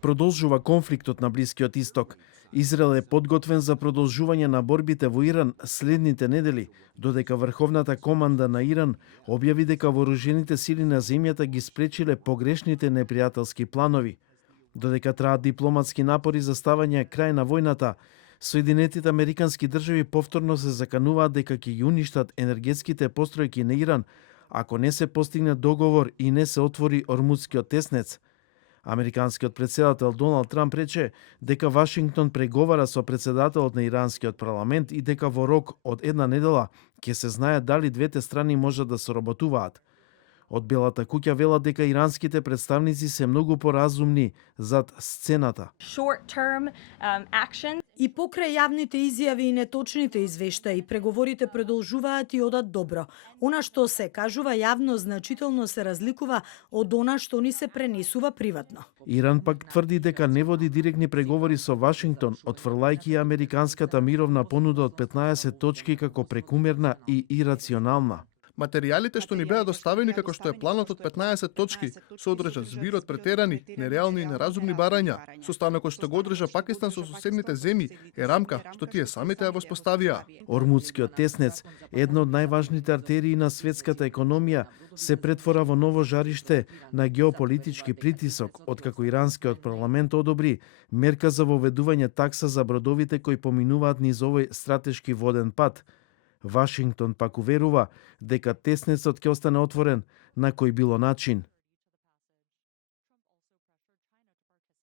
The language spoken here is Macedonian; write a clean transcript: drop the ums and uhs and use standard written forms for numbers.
Продолжува конфликтот на Блискиот Исток. Израел е подготвен за продолжување на борбите во Иран следните недели, додека Врховната команда на Иран објави дека вооружените сили на земјата ги спречиле погрешните непријателски планови. Додека траат дипломатски напори за ставање крај на војната, Соединетите Американски држави повторно се закануваат дека ќе ги уништат енергетските постројки на Иран ако не се постигне договор и не се отвори Ормудскиот теснец. Американскиот председател Доналд Трамп рече дека Вашингтон преговара со председателот на иранскиот парламент и дека во рок од една недела ќе се знае дали двете страни можат да соработуваат. Од Белата куќа велат дека иранските представници се многу поразумни зад сцената. И покрај јавните изјави и неточните извештаи, преговорите продолжуваат и одат добро. Она што се кажува јавно значително се разликува од она што ни се пренесува приватно. Иран пак тврди дека не води директни преговори со Вашингтон, отфрлајќи американската мировна понуда од 15 точки како прекумерна и ирационална. Материјалите што ни беа доставени како што е планот од 15 точки содржат збир од претерани, нереални и неразумни барања. Состанокот што го одржа Пакистан со соседните земји е рамка што тие самите ја воспоставија. Ормудскиот теснец, една од најважните артерии на светската економија, се претвора во ново жариште на геополитички притисок, откако иранскиот парламент одобри мерка за воведување такса за бродовите кои поминуваат низ овој стратешки воден пат. Вашингтон пак уверува дека теснецот ќе остане отворен на кој било начин.